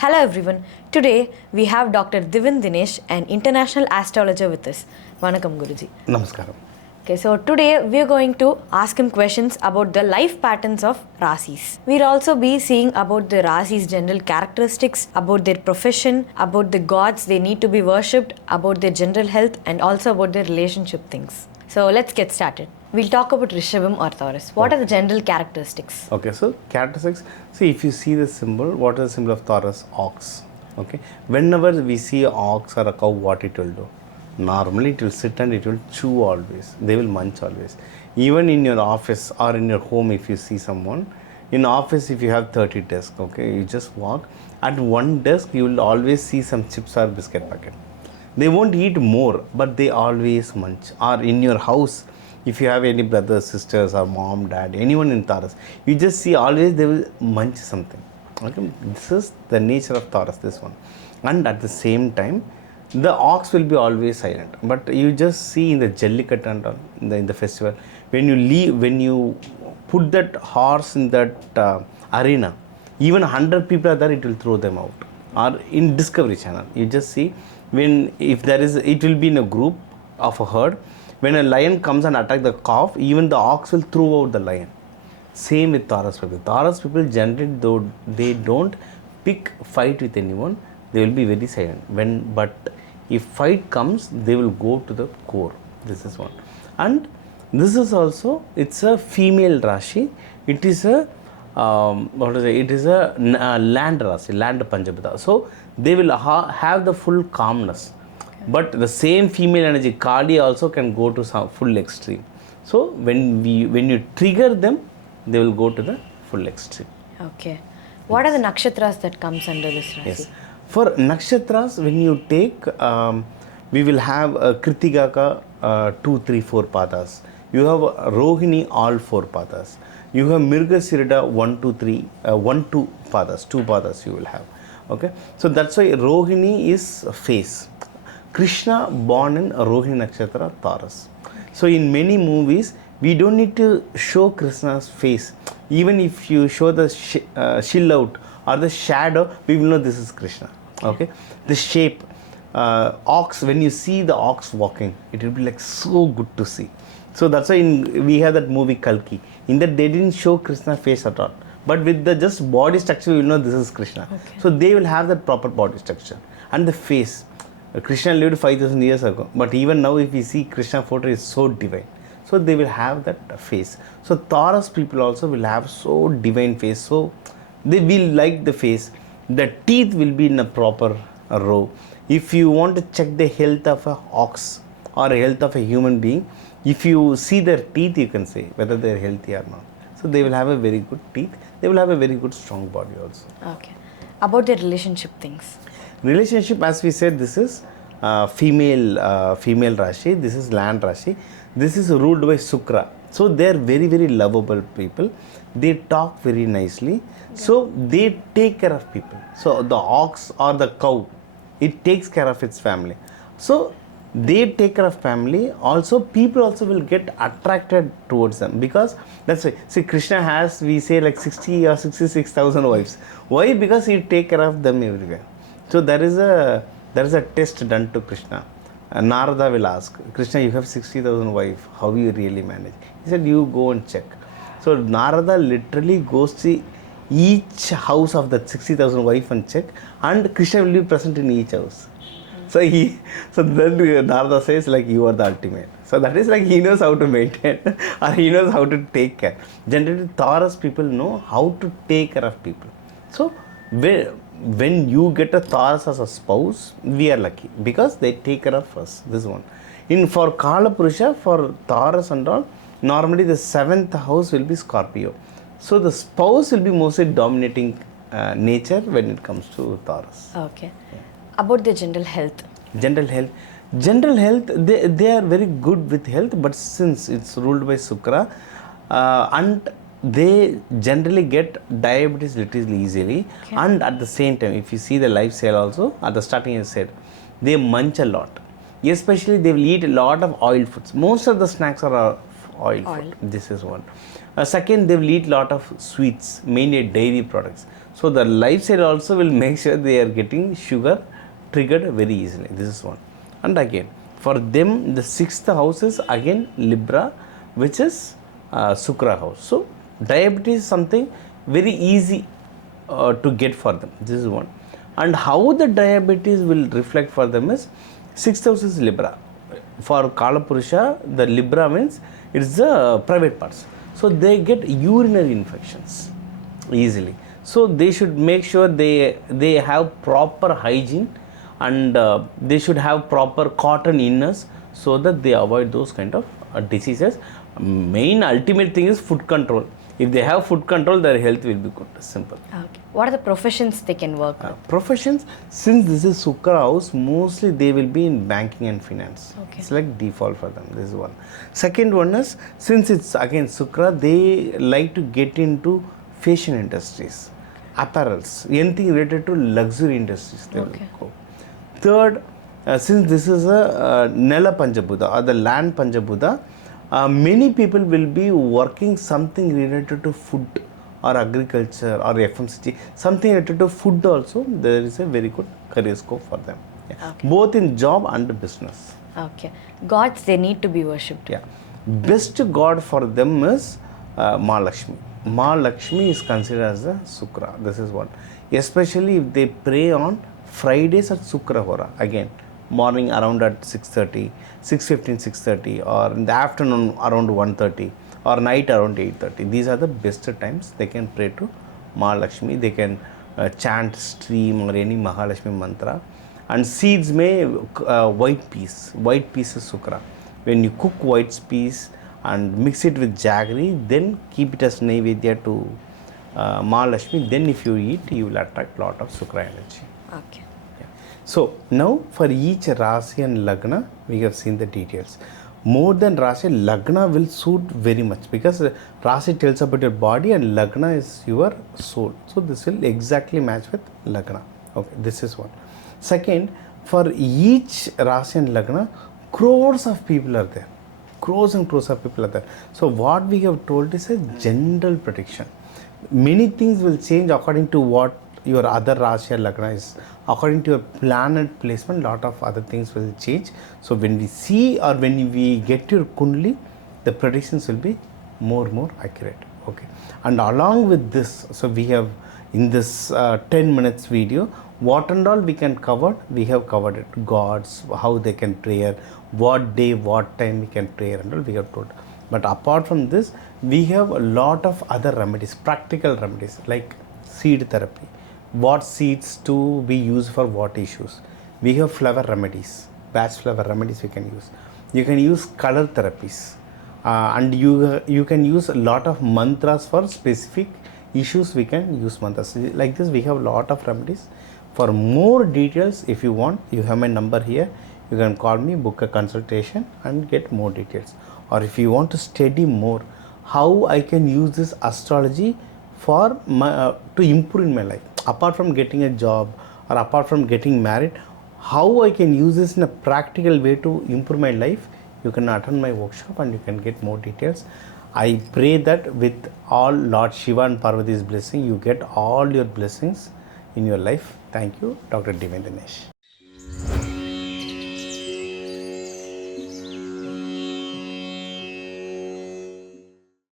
Hello everyone. Today we have Dr. Divin Dinesh, an international astrologer with us. Vanakkam Guruji. Namaskaram. Okay, so today we are going to ask him questions about the life patterns of Rasis. We'll also be seeing about the Rasis' general characteristics, about their profession, about the gods they need to be worshipped, about their general health, and also about their relationship things. So let's get started. We'll talk about Rishabham or Taurus. What are the general characteristics? Okay, so characteristics. See, if you see the symbol, what is the symbol of Taurus? Ox. Okay. Whenever we see an ox or a cow, what it will do? Normally, it will sit and it will chew always. They will munch always. Even in your office or in your home, if you see someone, in office, if you have 30 desks, okay, you just walk. At one desk, you will always see some chips or biscuit packet. They won't eat more, but they always munch. Or in your house, if you have any brothers, sisters, or mom, dad, anyone in Taurus, you just see always they will munch something. Okay, this is the nature of Taurus, this one. And at the same time, the ox will be always silent. But you just see in the Jallikat and all, in the festival, when you put that horse in that arena, even 100 people are there, it will throw them out. Or in Discovery Channel, you just see it will be in a group of a herd. When a lion comes and attacks the calf, even the ox will throw out the lion. Same with Taurus people. Taurus people generally, though they don't pick fight with anyone, they will be very silent. But if fight comes, they will go to the core. This is one. And this is also, it's a female Rashi. It is a it is a land Rashi, land Panjabita. So they will have the full calmness. But the same female energy, Kali, also can go to some full extreme. So when you trigger them, they will go to the full extreme. Okay. What are the nakshatras that comes under this Rasi? Yes. For nakshatras, when you take, we will have Kritigaka 2, 3, 4 padas. You have Rohini all 4 padas. You have Mirgasirida 1, 2, 3, 1, 2 padas, 2 padas you will have. Okay. So that's why Rohini is face. Krishna born in Rohini Nakshatra, Taurus. So in many movies, we don't need to show Krishna's face. Even if you show the shield out or the shadow, we will know this is Krishna. Okay. The shape, ox, when you see the ox walking, it will be like so good to see. So that's why we have that movie Kalki. In that they didn't show Krishna's face at all. But with the just body structure, we will know this is Krishna. Okay. So they will have that proper body structure. And the face. Krishna lived 5,000 years ago, but even now if we see Krishna photo, is so divine. So they will have that face. So Taurus people also will have so divine face. So they will like the face. The teeth will be in a proper row. If you want to check the health of an ox or a health of a human being, if you see their teeth, you can say whether they are healthy or not. So they will have a very good teeth. They will have a very good strong body also. Okay. About their relationship things. Relationship, as we said, this is female Rashi, this is land Rashi, this is ruled by Sukra. So they are very, very lovable people. They talk very nicely. So they take care of people. So the ox or the cow, it takes care of its family. So they take care of family. Also, people also will get attracted towards them, because that's why. See, Krishna has, we say, like 60 or 66,000 wives. Why? Because he take care of them everywhere. So there is a test done to Krishna. Narada will ask, Krishna, you have 60,000 wives. How you really manage? He said, you go and check. So Narada literally goes to each house of that 60,000 wives and check, and Krishna will be present in each house. So then Narada says, like, you are the ultimate. So that is like he knows how to maintain or he knows how to take care. Generally, Taurus people know how to take care of people. So when you get a Taurus as a spouse, we are lucky because they take care of us. This one. For Kala Purusha, for Taurus and all, normally the 7th house will be Scorpio. So the spouse will be mostly dominating nature when it comes to Taurus. Okay. Yeah. About the general health. General health, they are very good with health, but since it's ruled by Sukra, and they generally get diabetes little easily. Okay. And at the same time, if you see the lifestyle also, at the starting I said, they munch a lot. Especially they will eat a lot of oil foods. Most of the snacks are oil food. This is one. Second, they will eat lot of sweets, mainly dairy products. So the lifestyle also will make sure they are getting sugar triggered very easily. This is one. And again, for them, the sixth house is again Libra, which is Sukra house. So diabetes is something very easy to get for them. This is one. And how the diabetes will reflect for them is sixth house is Libra. For Kalapurusha, the Libra means it's the private parts. So they get urinary infections easily. So they should make sure they have proper hygiene, and they should have proper cotton inners so that they avoid those kind of diseases. Main ultimate thing is food control. If they have food control, their health will be good. Simple. Okay. What are the professions they can work with? Professions, since this is Sukra house, mostly they will be in banking and finance. Okay. It's like default for them. This is one. Second one is, since it's again Sukra, they like to get into fashion industries, apparels, anything related to luxury industries. They will go. Third, since this is a Nela Panchabuddha or the land Panchabuddha, many people will be working something related to food or agriculture or FMCG, something related to food also. There is a very good career scope for them. Yeah. Okay. Both in job and business. Okay. Gods, they need to be worshipped. Yeah. Best god for them is Mahalakshmi. Mahalakshmi is considered as a Sukra. This is what. Especially if they pray on Fridays at Sukra Hora. Again, morning around at 6:30, 6:15, 6:30, or in the afternoon around 1:30, or night around 8:30. These are the best times they can pray to Mahalakshmi. They can chant, stream, or any Mahalakshmi mantra. And seeds may white peas. White peas is Sukra. When you cook white peas and mix it with jaggery, then keep it as Naivedya to Mahalakshmi. Then if you eat, you will attract lot of Sukra energy. Okay. So now for each Rasi and Lagna, we have seen the details. More than Rasi, Lagna will suit very much, because Rasi tells about your body and Lagna is your soul. So this will exactly match with Lagna. Okay, this is one. Second, for each Rasi and Lagna, crores of people are there. Crores and crores of people are there. So what we have told is a general prediction. Many things will change according to what your other Rashi or Lagna is. According to your planet placement, lot of other things will change. So when we see or when we get your Kundli, the predictions will be more accurate. Okay. And along with this, so we have in this 10 minutes video, what and all we can cover, we have covered it. Gods, how they can pray, what day, what time we can pray, and all we have told. But apart from this, we have a lot of other remedies, practical remedies, like seed therapy. What seeds to be used for what issues. We have flower remedies, batch flower remedies we can use. You can use color therapies, and you can use a lot of mantras for specific issues. We can use mantras like this. We have a lot of remedies. For more details, if you want, you have my number here. You can call me, book a consultation, and get more details. Or if you want to study more, how I can use this astrology for to improve in my life, apart from getting a job or apart from getting married, how I can use this in a practical way to improve my life, you can attend my workshop and you can get more details. I pray that with all Lord Shiva and Parvati's blessing, you get all your blessings in your life. Thank you, Dr. Divine Dinesh.